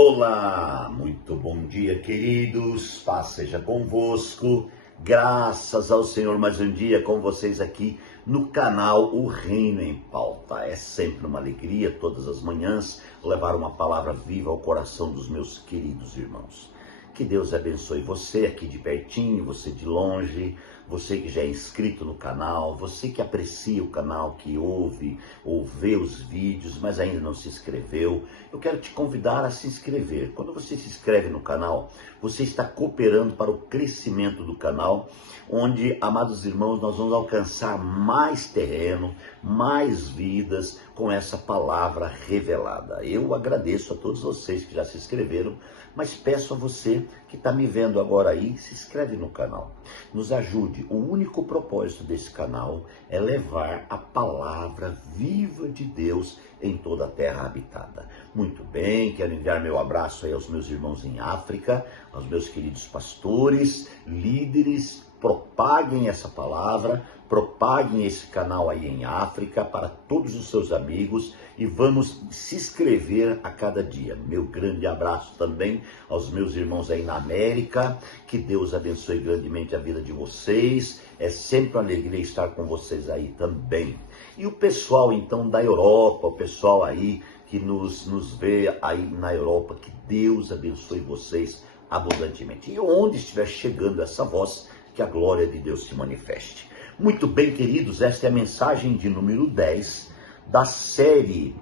Olá, muito bom dia, queridos. Paz seja convosco. Graças ao Senhor, mais um dia com vocês aqui no canal O Reino em Pauta. É sempre uma alegria, todas as manhãs, levar uma palavra viva ao coração dos meus queridos irmãos. Que Deus abençoe você aqui de pertinho, você de longe, você que já é inscrito no canal, você que aprecia o canal, que ouve ou vê os vídeos, mas ainda não se inscreveu. Eu quero te convidar a se inscrever. Quando você se inscreve no canal, você está cooperando para o crescimento do canal, onde, amados irmãos, nós vamos alcançar mais terreno, mais vidas com essa palavra revelada. Eu agradeço a todos vocês que já se inscreveram, mas peço a você que está me vendo agora aí, se inscreve no canal. Nos ajude. O único propósito desse canal é levar a palavra viva de Deus em toda a terra habitada. Muito bem, quero enviar meu abraço aí aos meus irmãos em África, aos meus queridos pastores, líderes. Propaguem essa palavra, propaguem esse canal aí em África para todos os seus amigos e vamos se inscrever a cada dia. Meu grande abraço também aos meus irmãos aí na América, que Deus abençoe grandemente a vida de vocês, é sempre uma alegria estar com vocês aí também. E o pessoal então da Europa, o pessoal aí que nos vê aí na Europa, que Deus abençoe vocês abundantemente. E onde estiver chegando essa voz, que a glória de Deus se manifeste. Muito bem, queridos, esta é a mensagem de número 10 da série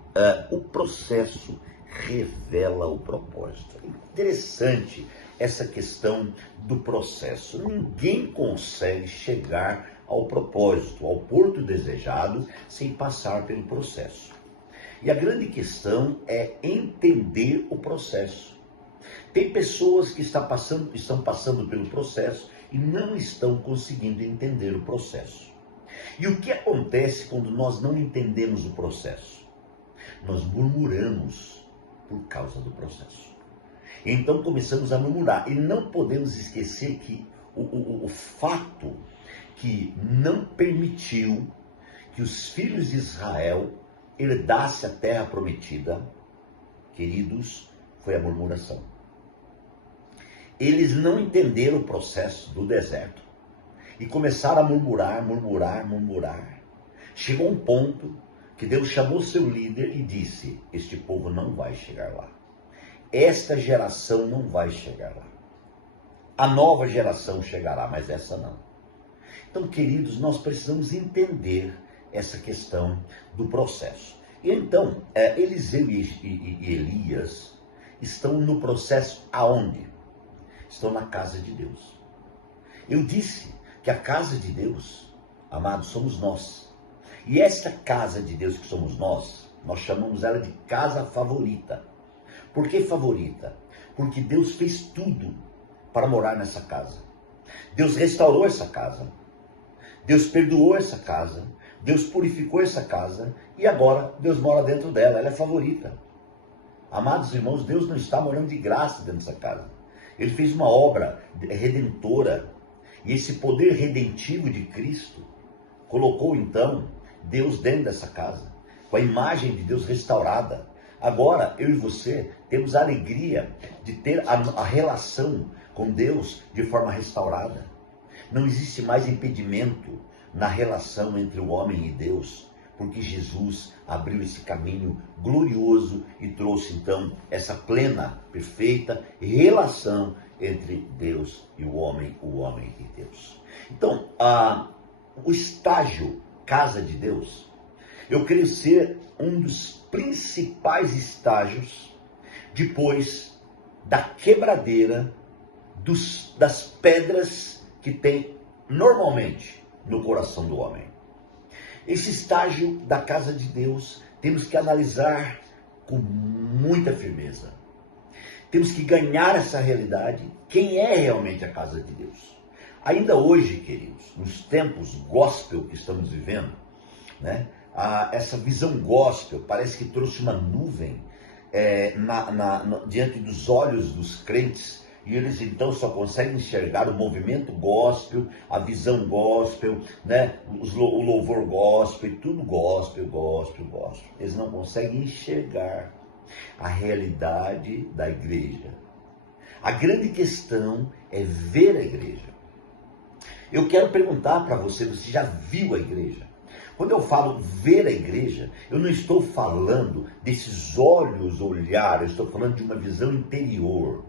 O Processo Revela o Propósito. Interessante essa questão do processo. Ninguém consegue chegar ao propósito, ao porto desejado, sem passar pelo processo. E a grande questão é entender o processo. Tem pessoas que estão passando pelo processo e não estão conseguindo entender o processo. E o que acontece quando nós não entendemos o processo? Nós murmuramos por causa do processo. Então começamos a murmurar e não podemos esquecer que o fato que não permitiu que os filhos de Israel herdassem a terra prometida, queridos, foi a murmuração. Eles não entenderam o processo do deserto e começaram a murmurar. Chegou um ponto que Deus chamou seu líder e disse: este povo não vai chegar lá. Esta geração não vai chegar lá. A nova geração chegará, mas essa não. Então, queridos, nós precisamos entender essa questão do processo. E então, Eliseu e Elias estão no processo aonde? Estão na casa de Deus. Eu disse que a casa de Deus, amados, somos nós. E esta casa de Deus que somos nós chamamos ela de casa favorita. Por que favorita? Porque Deus fez tudo para morar nessa casa. Deus restaurou essa casa. Deus perdoou essa casa. Deus purificou essa casa. E agora Deus mora dentro dela. Ela é favorita. Amados irmãos, Deus não está morando de graça dentro dessa casa. Ele fez uma obra redentora, e esse poder redentivo de Cristo colocou então Deus dentro dessa casa, com a imagem de Deus restaurada. Agora, eu e você temos a alegria de ter a relação com Deus de forma restaurada. Não existe mais impedimento na relação entre o homem e Deus, porque Jesus abriu esse caminho glorioso e trouxe então essa plena, perfeita relação entre Deus e o homem e Deus. Então, o estágio casa de Deus, eu creio ser um dos principais estágios depois da quebradeira das pedras que tem normalmente no coração do homem. Esse estágio da casa de Deus temos que analisar com muita firmeza. Temos que ganhar essa realidade. Quem é realmente a casa de Deus? Ainda hoje, queridos, nos tempos gospel que estamos vivendo, né, essa visão gospel parece que trouxe uma nuvem diante dos olhos dos crentes. E eles então só conseguem enxergar o movimento gospel, a visão gospel, né? O louvor gospel, tudo gospel. Eles não conseguem enxergar a realidade da igreja. A grande questão é ver a igreja. Eu quero perguntar para você, você já viu a igreja? Quando eu falo ver a igreja, eu não estou falando desses olhos olhar, eu estou falando de uma visão interior.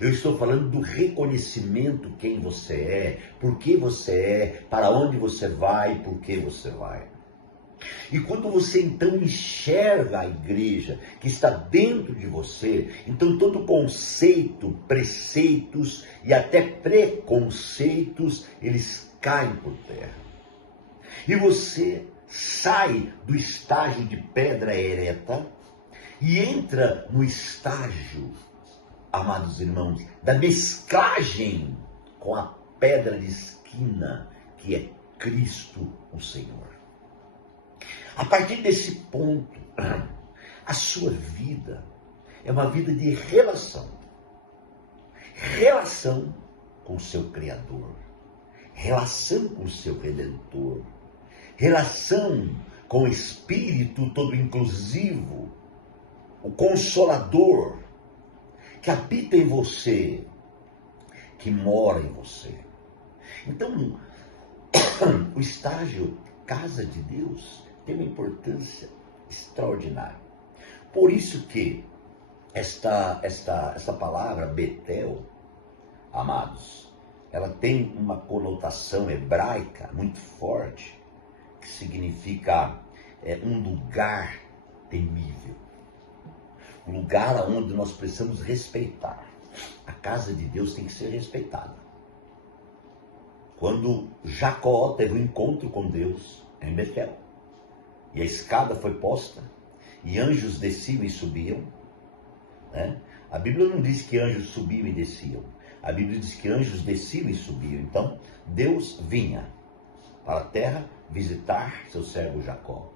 Eu estou falando do reconhecimento quem você é, por que você é, para onde você vai, por que você vai. E quando você então enxerga a igreja que está dentro de você, então todo conceito, preceitos e até preconceitos, eles caem por terra. E você sai do estágio de pedra ereta e entra no estágio, amados irmãos, da mesclagem com a pedra de esquina, que é Cristo o Senhor. A partir desse ponto, a sua vida é uma vida de relação. Relação com o seu Criador. Relação com o seu Redentor. Relação com o Espírito todo inclusivo, o Consolador, que habita em você, que mora em você. Então, o estágio casa de Deus tem uma importância extraordinária. Por isso que esta palavra Betel, amados, ela tem uma conotação hebraica muito forte, que significa um lugar temível. Um lugar onde nós precisamos respeitar. A casa de Deus tem que ser respeitada. Quando Jacó teve um encontro com Deus em Betel, e a escada foi posta, e anjos desciam e subiam, né? A Bíblia não diz que anjos subiam e desciam. A Bíblia diz que anjos desciam e subiam. Então, Deus vinha para a terra visitar seu servo Jacó.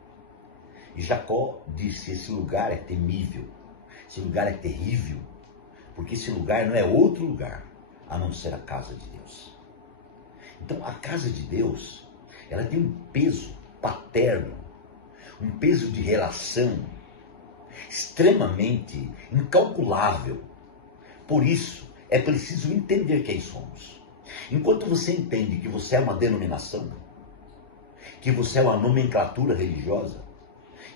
E Jacó disse, esse lugar é temível, esse lugar é terrível, porque esse lugar não é outro lugar, a não ser a casa de Deus. Então, a casa de Deus, ela tem um peso paterno, um peso de relação extremamente incalculável. Por isso, é preciso entender quem somos. Enquanto você entende que você é uma denominação, que você é uma nomenclatura religiosa,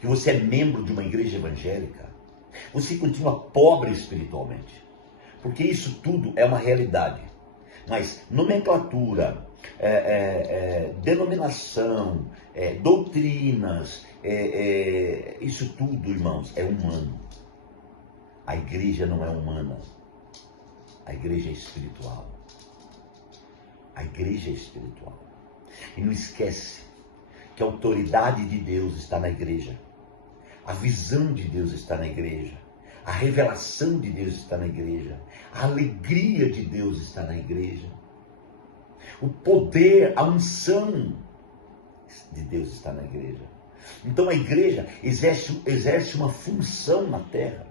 que você é membro de uma igreja evangélica, você continua pobre espiritualmente. Porque isso tudo é uma realidade. Mas nomenclatura, denominação, doutrinas, isso tudo, irmãos, é humano. A igreja não é humana. A igreja é espiritual. A igreja é espiritual. E não esquece que a autoridade de Deus está na igreja. A visão de Deus está na igreja. A revelação de Deus está na igreja. A alegria de Deus está na igreja. O poder, a unção de Deus está na igreja. Então a igreja exerce uma função na terra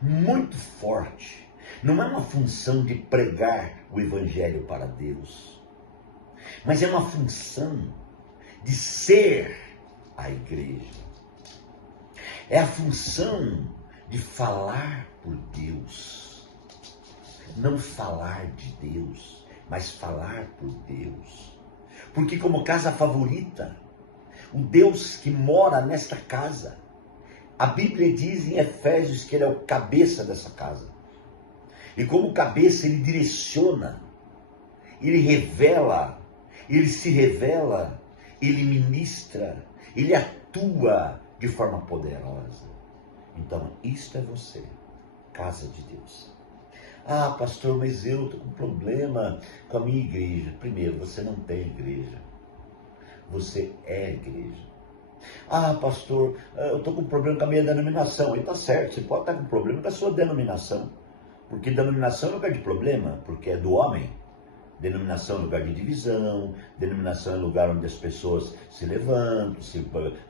muito forte. Não é uma função de pregar o evangelho para Deus, mas é uma função de ser a igreja. É a função de falar por Deus. Não falar de Deus, mas falar por Deus. Porque como casa favorita, o Deus que mora nesta casa, a Bíblia diz em Efésios que ele é o cabeça dessa casa. E como cabeça ele direciona, ele revela, ele se revela, ele ministra, ele atua de forma poderosa. Então, isto é você, casa de Deus. Ah, pastor, mas eu estou com problema com a minha igreja. Primeiro, você não tem igreja. Você é a igreja. Ah, pastor, eu estou com problema com a minha denominação. E está certo, você pode estar com problema com a sua denominação. Porque denominação é lugar de problema, porque é do homem. Denominação é lugar de divisão, denominação é lugar onde as pessoas se levantam,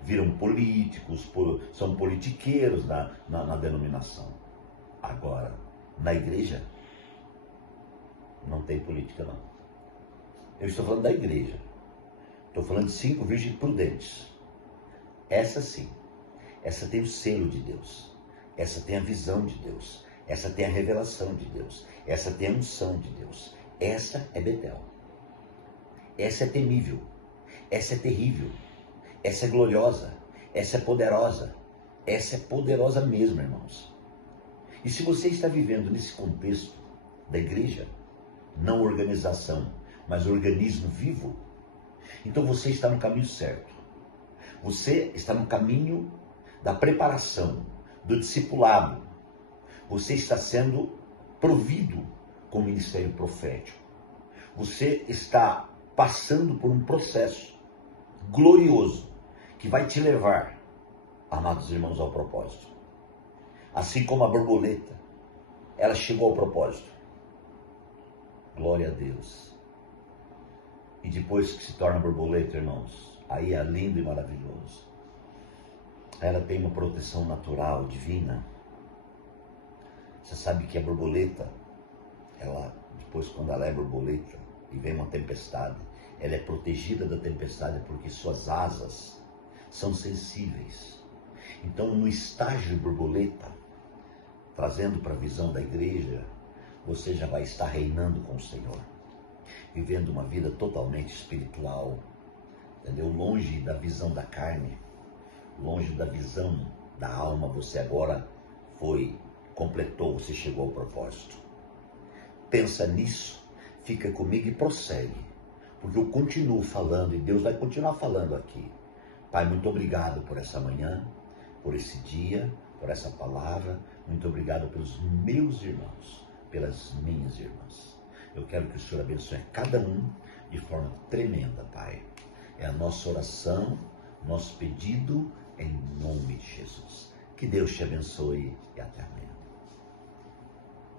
viram políticos, são politiqueiros na denominação. Agora, na igreja, não tem política não. Eu estou falando da igreja. Estou falando de 5 virgens prudentes. Essa sim, essa tem o selo de Deus. essa tem a visão de Deus, essa tem a revelação de Deus, essa tem a unção de Deus. Essa é Betel. Essa é temível, essa é terrível, essa é gloriosa, essa é poderosa mesmo, irmãos. E se você está vivendo nesse contexto da igreja, não organização, mas organismo vivo, então você está no caminho certo. Você está no caminho da preparação, do discipulado. Você está sendo provido com o ministério profético. Você está passando por um processo glorioso que vai te levar, amados irmãos, ao propósito. Assim como a borboleta, ela chegou ao propósito. Glória a Deus. E depois que se torna borboleta, irmãos, aí é lindo e maravilhoso. Ela tem uma proteção natural, divina. Você sabe que a borboleta, ela, depois quando ela é borboleta e vem uma tempestade, ela é protegida da tempestade porque suas asas são sensíveis. Então, no estágio borboleta, trazendo para a visão da igreja, você já vai estar reinando com o Senhor, vivendo uma vida totalmente espiritual, entendeu? Longe da visão da carne, longe da visão da alma. Você agora completou, você chegou ao propósito. Pensa nisso, fica comigo e prossegue, porque eu continuo falando e Deus vai continuar falando aqui. Pai, muito obrigado por essa manhã, por esse dia, por essa palavra. Muito obrigado pelos meus irmãos, pelas minhas irmãs. Eu quero que o Senhor abençoe cada um de forma tremenda, Pai. É a nossa oração, nosso pedido em nome de Jesus. Que Deus te abençoe e até amanhã.